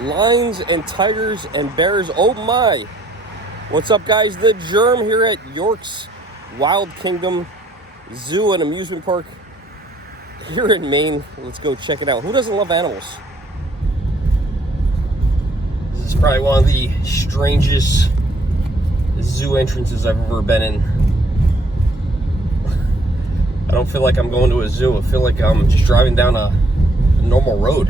lions and tigers and bears. Oh my. What's up, guys? The Germ here at York's Wild Kingdom Zoo and Amusement Park here in Maine. Let's go check it out. Who doesn't love animals? This is probably one of the strangest zoo entrances I've ever been in. I don't feel like I'm going to a zoo. I feel like I'm just driving down a normal road.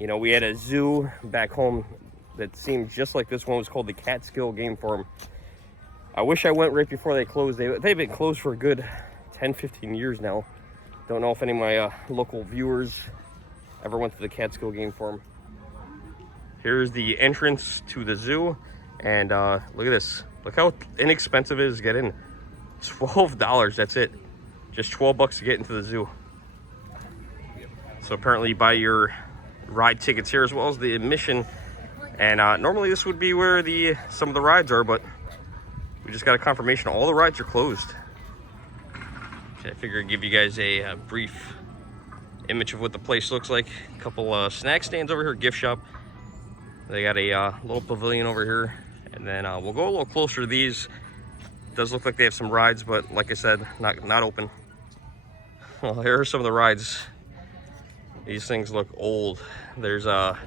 You know, we had a zoo back home that seemed just like this one. Was called the Catskill Game Farm. I wish I went right before they closed. They've been closed for a good 10-15 years now. Don't know if any of my local viewers ever went to the Catskill Game Farm. Here's the entrance to the zoo, and look at this. Look how inexpensive it is to get in. $12, that's it. Just 12 bucks to get into the zoo. So apparently you buy your ride tickets here as well as the admission, and normally this would be where some of the rides are, but we just got a confirmation all the rides are closed. Okay, I figure I'd give you guys a brief image of what the place looks like. A couple snack stands over here, gift shop. They got a little pavilion over here, and then we'll go a little closer to these. It does look like they have some rides, but like I said, not open. Well, here are some of the rides. These things look old. There's a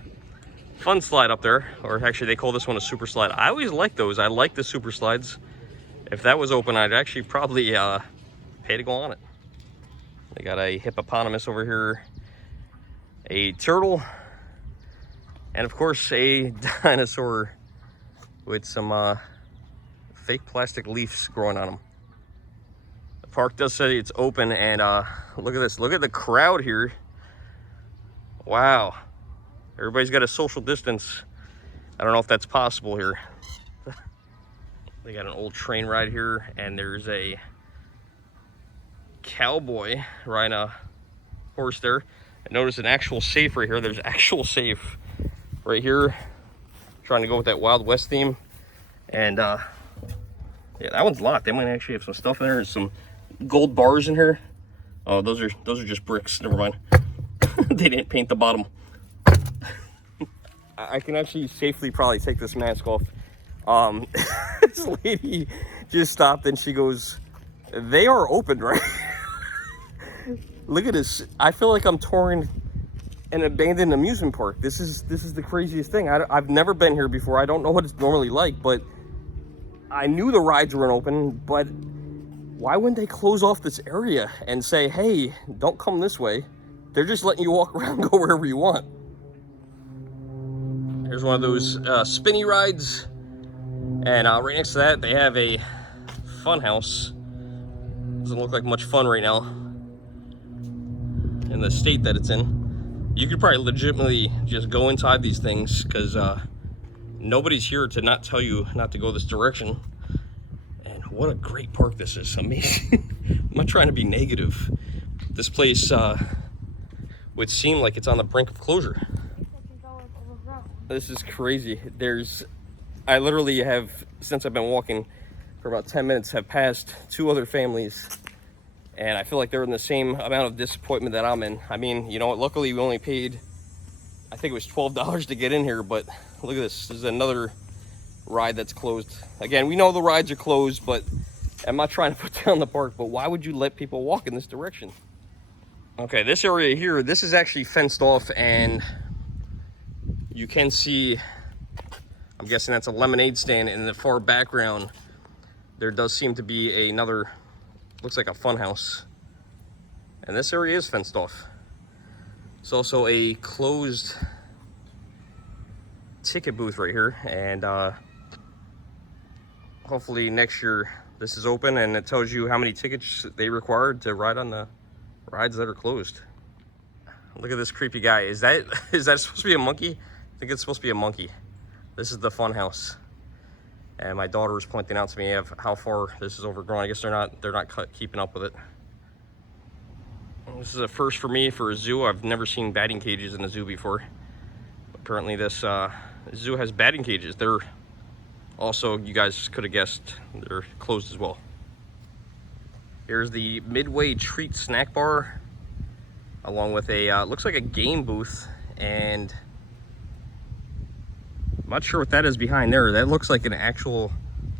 fun slide up there, or actually they call this one a super slide. I always like those. I like the super slides. If that was open, I'd actually probably pay to go on it. They got a hippopotamus over here, a turtle, and of course a dinosaur with some fake plastic leaves growing on them. The park does say it's open, and look at this. Look at the crowd here. Wow, everybody's got a social distance. I don't know if that's possible here. They got an old train ride here, and there's a cowboy riding a horse there. And notice an actual safe right here. There's actual safe right here. Trying to go with that Wild West theme. And yeah, that one's locked. They might actually have some stuff in there. There's some gold bars in here. Oh, those are just bricks. Never mind. They didn't paint the bottom. I can actually safely probably take this mask off. This lady just stopped and she goes, "They are open, right?" Look at this. I feel like I'm touring an abandoned amusement park. This is the craziest thing. I've never been here before. I don't know what it's normally like, but I knew the rides weren't open. But why wouldn't they close off this area and say, "Hey, don't come this way"? They're just letting you walk around and go wherever you want. Here's one of those spinny rides. And right next to that, they have a fun house. Doesn't look like much fun right now in the state that it's in. You could probably legitimately just go inside these things, because nobody's here to not tell you not to go this direction. And what a great park this is. Amazing. I'm not trying to be negative. This place would seem like it's on the brink of closure. This is crazy. I literally have, since I've been walking for about 10 minutes, have passed 2 other families, and I feel like they're in the same amount of disappointment that I'm in. I mean, you know what, luckily we only paid, I think it was $12 to get in here, but look at this. This is another ride that's closed. Again, we know the rides are closed, but I'm not trying to put down the park, but why would you let people walk in this direction? Okay, this area here, this is actually fenced off, and you can see, I'm guessing that's a lemonade stand. In the far background, there does seem to be another, looks like a fun house. And this area is fenced off. It's also a closed ticket booth right here, and hopefully next year this is open and it tells you how many tickets they required to ride on the rides that are closed. Look at this creepy guy. Is that supposed to be a monkey? I think it's supposed to be a monkey. This is the fun house, and my daughter was pointing out to me of how far this is overgrown. I guess they're not keeping up with it. This is a first for me for a zoo. I've never seen batting cages in a zoo before. Apparently this zoo has batting cages. They're also, you guys could have guessed, they're closed as well. Here's the Midway treat snack bar, along with a, looks like a game booth, and I'm not sure what that is behind there. That looks like an actual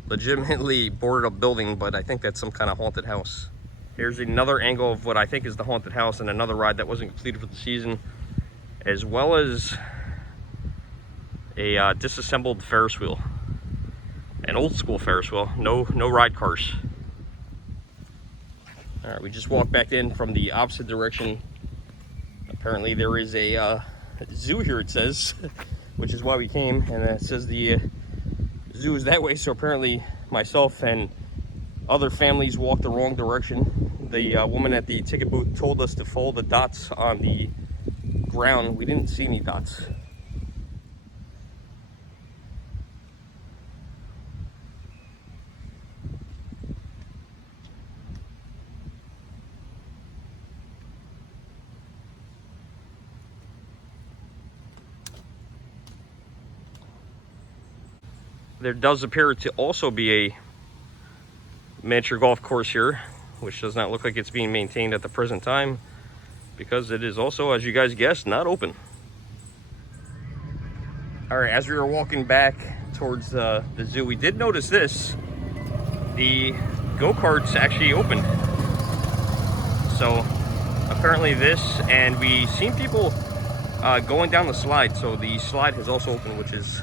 legitimately boarded up building, but I think that's some kind of haunted house. Here's another angle of what I think is the haunted house and another ride that wasn't completed for the season, as well as a disassembled Ferris wheel, an old school Ferris wheel, no ride cars. All right, we just walked back in from the opposite direction. Apparently there is a zoo here, it says, which is why we came, and it says the zoo is that way, so apparently myself and other families walked the wrong direction. The woman at the ticket booth told us to follow the dots on the ground. We didn't see any dots. There does appear to also be a miniature golf course here, which does not look like it's being maintained at the present time, because it is also, as you guys guessed, not open. All right, as we were walking back towards the zoo, we did notice this. The go-karts actually opened. So apparently this, and we seen people going down the slide. So the slide has also opened, which is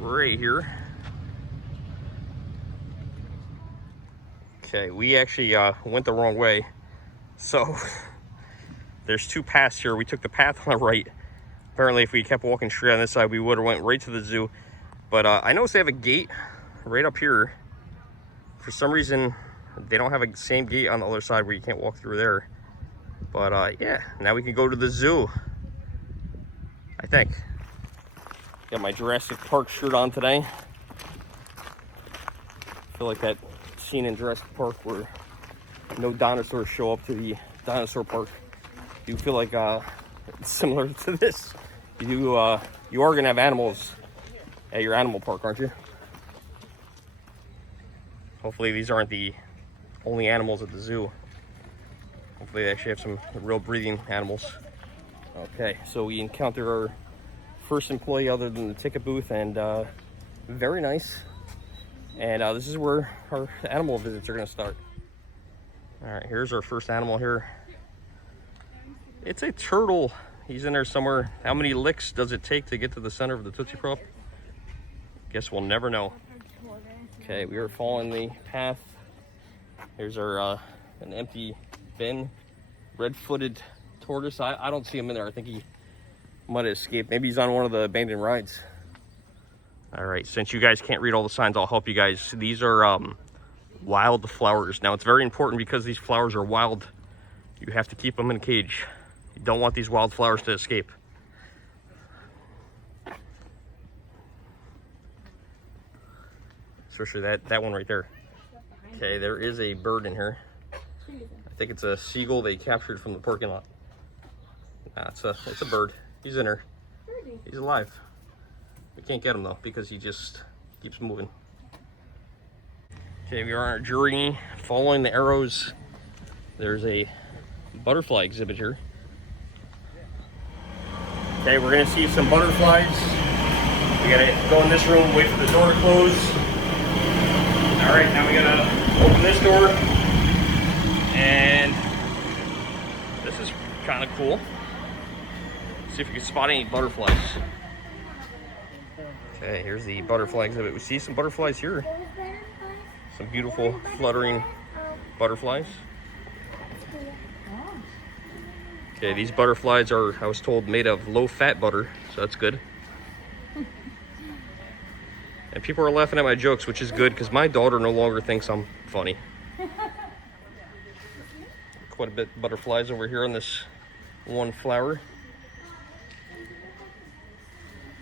right here. Okay, we actually went the wrong way. So there's two paths here. We took the path on the right. Apparently if we kept walking straight on this side, we would have went right to the zoo. But I noticed they have a gate right up here. For some reason, they don't have a same gate on the other side where you can't walk through there. But yeah, now we can go to the zoo, I think. Got my Jurassic Park shirt on today. I feel like that scene in Jurassic Park where no dinosaurs show up to the dinosaur park. You feel like it's similar to this. You are gonna have animals at your animal park, aren't you? Hopefully these aren't the only animals at the zoo. Hopefully they actually have some real breathing animals. Okay, so we encountered our first employee other than the ticket booth, and very nice. And this is where our animal visits are gonna start. All right, here's our first animal here. It's a turtle. He's in there somewhere. How many licks does it take to get to the center of the Tootsie Pop? Guess we'll never know. Okay, we are following the path. Here's our an empty bin. Red-footed tortoise. I don't see him in there. I think he might have escaped. Maybe he's on one of the abandoned rides. All right, since you guys can't read all the signs, I'll help you guys. These are wild flowers. Now, it's very important because these flowers are wild. You have to keep them in a cage. You don't want these wild flowers to escape. Especially that one right there. Okay, there is a bird in here. I think it's a seagull they captured from the parking lot. Nah, it's a bird. He's in her. He's alive. We can't get him though because he just keeps moving. Okay, we are on our journey following the arrows. There's a butterfly exhibit here. Okay, we're gonna see some butterflies. We gotta go in this room, wait for the door to close. All right, now we gotta open this door. And this is kind of cool. See if we can spot any butterflies. Okay, here's the butterfly exhibit. We see some butterflies here. Some beautiful fluttering butterflies. Okay, these butterflies are, I was told, made of low-fat butter, so that's good. And people are laughing at my jokes, which is good, because my daughter no longer thinks I'm funny. Quite a bit of butterflies over here on this one flower.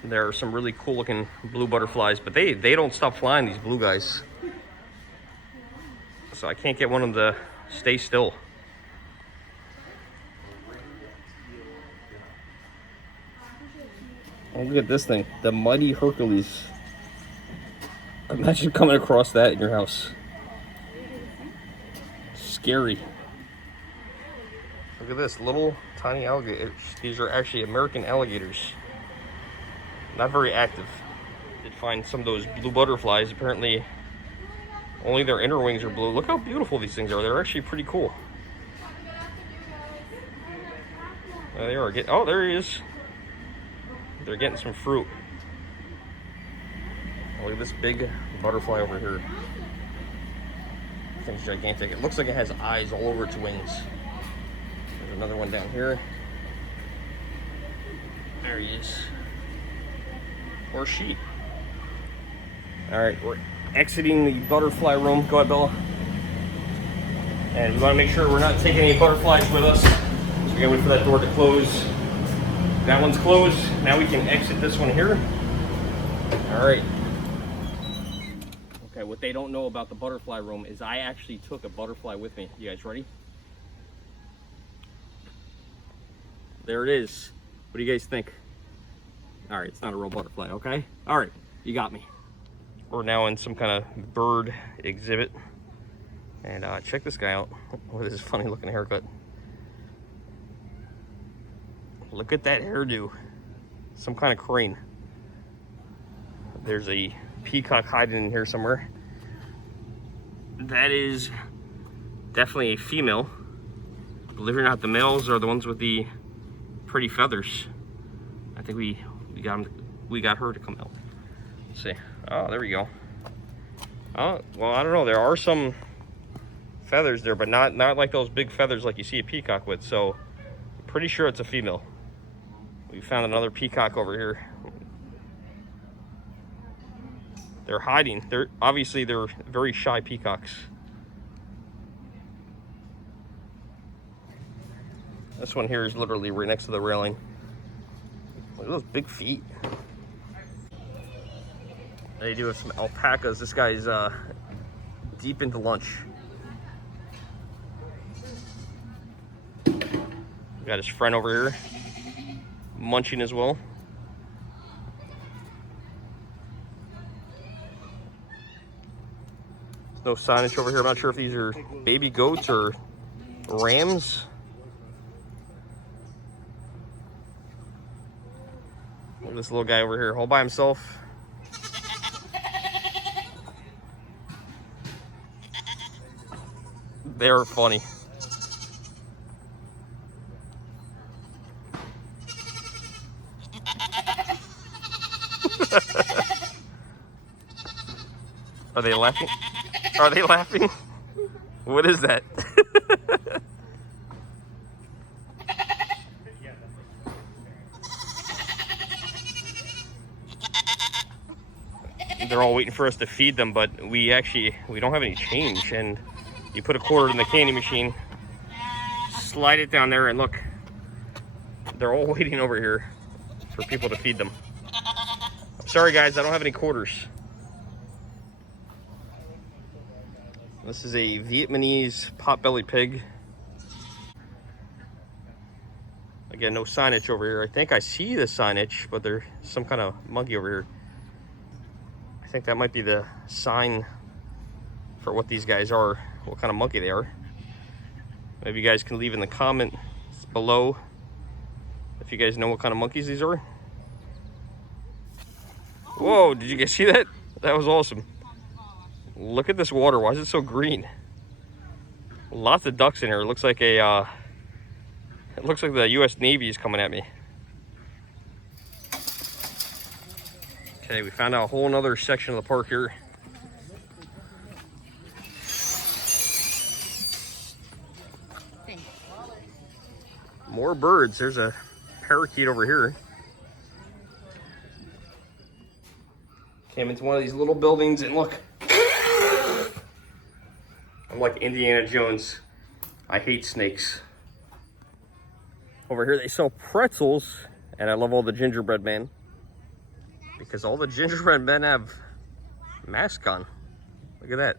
There are some really cool looking blue butterflies, but they don't stop flying, these blue guys. So I can't get one of them to stay still. Oh, look at this thing, the mighty Hercules. Imagine coming across that in your house. scary. Look at this, little tiny alligators. These are actually American alligators. Not very active. Did find some of those blue butterflies. Apparently, only their inner wings are blue. Look how beautiful these things are. They're actually pretty cool. There they are. Oh, there he is. They're getting some fruit. Look at this big butterfly over here. This thing's gigantic. It looks like it has eyes all over its wings. There's another one down here. There he is. Or she. Alright, we're exiting the butterfly room. Go ahead, Bella. And we want to make sure we're not taking any butterflies with us. So we gotta wait for that door to close. That one's closed. Now we can exit this one here. Alright. Okay, what they don't know about the butterfly room is I actually took a butterfly with me. You guys ready? There it is. What do you guys think? Alright, it's not a real butterfly, okay? Alright, you got me. We're now in some kind of bird exhibit. And check this guy out with his funny looking haircut. Look at that hairdo. Some kind of crane. There's a peacock hiding in here somewhere. That is definitely a female. Believe it or not, the males are the ones with the pretty feathers. I think we got her to come out. Let's see. Oh, there we go. Oh, well, I don't know. There are some feathers there, but not like those big feathers like you see a peacock with. So, I'm pretty sure it's a female. We found another peacock over here. They're hiding. They're very shy peacocks. This one here is literally right next to the railing. Look at those big feet. They do have some alpacas. This guy's deep into lunch. We got his friend over here munching as well. No signage over here. I'm not sure if these are baby goats or rams. Look at this little guy over here all by himself. They're funny. Are they laughing? Are they laughing? What is that? They're all waiting for us to feed them, but we don't have any change. And you put a quarter in the candy machine, slide it down there, and look, they're all waiting over here for people to feed them. Sorry guys, I don't have any quarters. This is a Vietnamese pot-bellied pig. Again, no signage over here. I think I see the signage, but there's some kind of monkey over here. I think that might be the sign for what these guys are, what kind of monkey they are. Maybe you guys can leave in the comments below if you guys know what kind of monkeys these are. Whoa, did you guys see that? That was awesome. Look at this water. Why is it so green? Lots of ducks in here. It looks like the US Navy is coming at me. Okay, we found out a whole nother section of the park here. More birds. There's a parakeet over here. Came into one of these little buildings and look. I'm like Indiana Jones. I hate snakes. Over here they sell pretzels, and I love all the gingerbread men. Because all the gingerbread men have masks on. Look at that.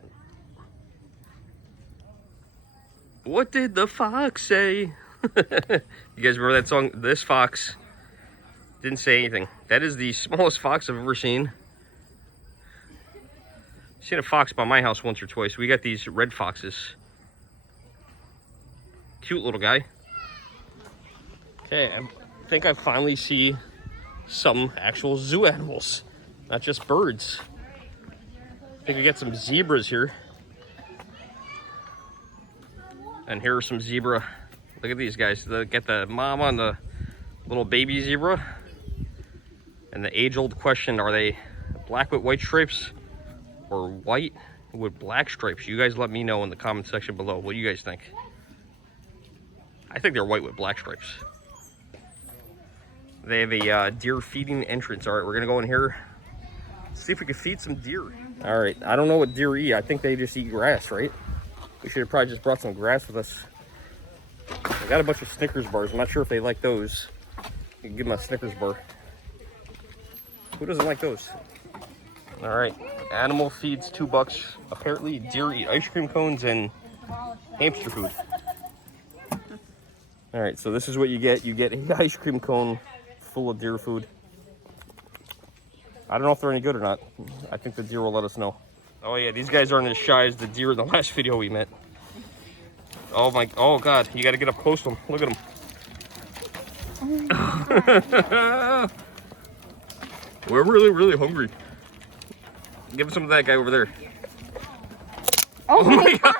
What did the fox say? You guys remember that song? This fox didn't say anything. That is the smallest fox I've ever seen. I've seen a fox by my house once or twice. We got these red foxes. Cute little guy. Okay, I think I finally see some actual zoo animals, not just birds. I think we got some zebras here. And here are some zebra. Look at these guys. They get the mama and the little baby zebra. And the age-old question, are they black with white stripes or white with black stripes? You guys let me know in the comment section below what you guys think. I think they're white with black stripes. They have a deer feeding entrance. All right, we're gonna go in here, see if we can feed some deer. All right, I don't know what deer eat. I think they just eat grass, right? We should have probably just brought some grass with us. I got a bunch of Snickers bars. I'm not sure if they like those. You can give them a Snickers bar. Who doesn't like those? All right, animal feeds $2. Apparently deer eat ice cream cones and hamster food. All right, so this is what you get. You get an ice cream cone full of deer food. I don't know if they're any good or not. I think the deer will let us know. Oh yeah, these guys aren't as shy as the deer in the last video we met. Oh my, oh God, you gotta get up close to them. Look at them. We're really, really hungry. Give some of that guy over there. Oh my God.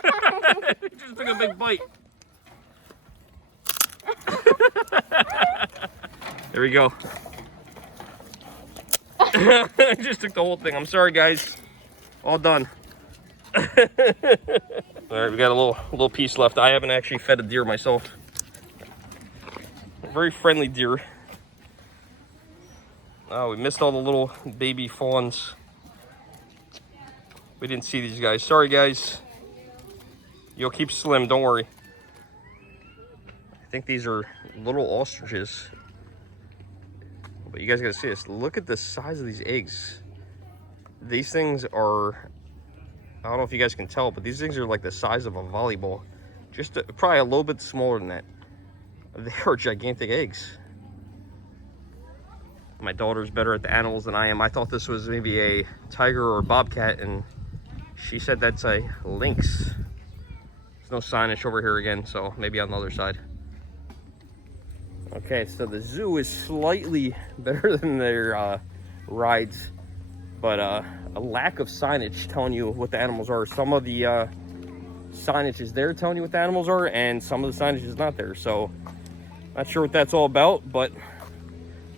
He just took a big bite. There we go. I just took the whole thing. I'm sorry, guys. All done. All right, we got a little piece left. I haven't actually fed a deer myself. A very friendly deer. Oh, we missed all the little baby fawns. We didn't see these guys. Sorry, guys. You'll keep slim, don't worry. I think these are little ostriches. But you guys gotta see this. Look at the size of these eggs. These things are, I don't know if you guys can tell, but these things are like the size of a volleyball. Just probably a little bit smaller than that. They are gigantic eggs. My daughter's better at the animals than I am. I thought this was maybe a tiger or a bobcat, and she said that's a lynx. There's no signage over here again, so maybe on the other side. Okay, so the zoo is slightly better than their rides, but a lack of signage telling you what the animals are. Some of the signage is there telling you what the animals are, and some of the signage is not there. So, not sure what that's all about, but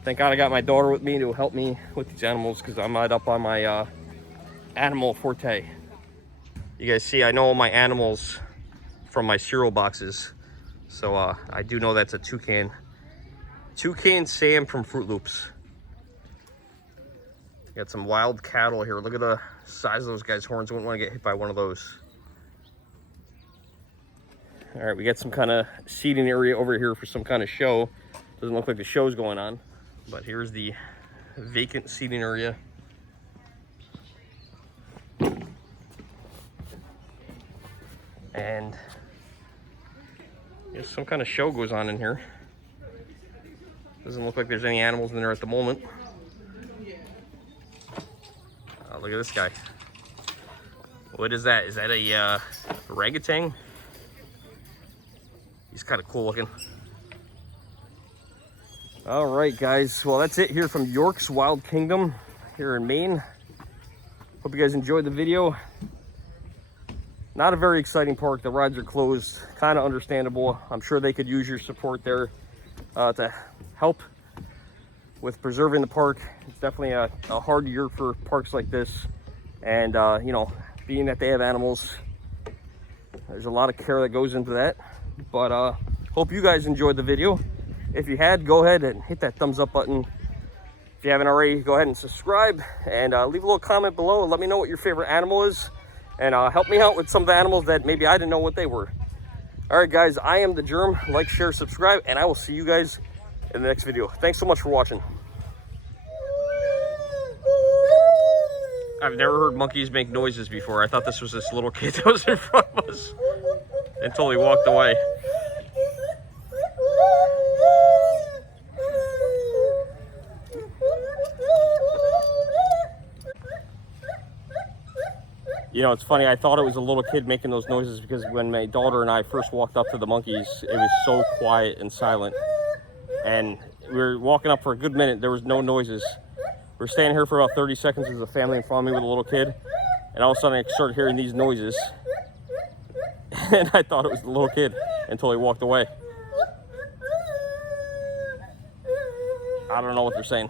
thank God I got my daughter with me to help me with these animals, because I'm not up on my animal forte. You guys see, I know all my animals from my cereal boxes, so I do know that's a toucan. Toucan Sam from Fruit Loops. Got some wild cattle here. Look at the size of those guys' horns. I wouldn't want to get hit by one of those. All right, we got some kind of seating area over here for some kind of show. Doesn't look like the show's going on, but here's the vacant seating area. And yes, some kind of show goes on in here. Doesn't look like there's any animals in there at the moment. Look at this guy. What is that? Is that a orangutan? He's kind of cool looking. All right, guys. Well, that's it here from York's Wild Kingdom here in Maine. Hope you guys enjoyed the video. Not a very exciting park. The rides are closed. Kind of understandable. I'm sure they could use your support there to help with preserving the park. It's definitely a hard year for parks like this. And, you know, being that they have animals, there's a lot of care that goes into that. But hope you guys enjoyed the video. If you had, go ahead and hit that thumbs up button. If you haven't already, go ahead and subscribe. And leave a little comment below and let me know what your favorite animal is. And help me out with some of the animals that maybe I didn't know what they were. All right, guys, I am the Germ. Like, share, subscribe, and I will see you guys in the next video. Thanks so much for watching. I've never heard monkeys make noises before. I thought this was this little kid that was in front of us until he walked away. You know, it's funny, I thought it was a little kid making those noises because when my daughter and I first walked up to the monkeys, it was so quiet and silent. And we were walking up for a good minute, there was no noises. We were standing here for about 30 seconds as a family in front of me with a little kid, and all of a sudden I started hearing these noises. And I thought it was the little kid until he walked away. I don't know what they're saying.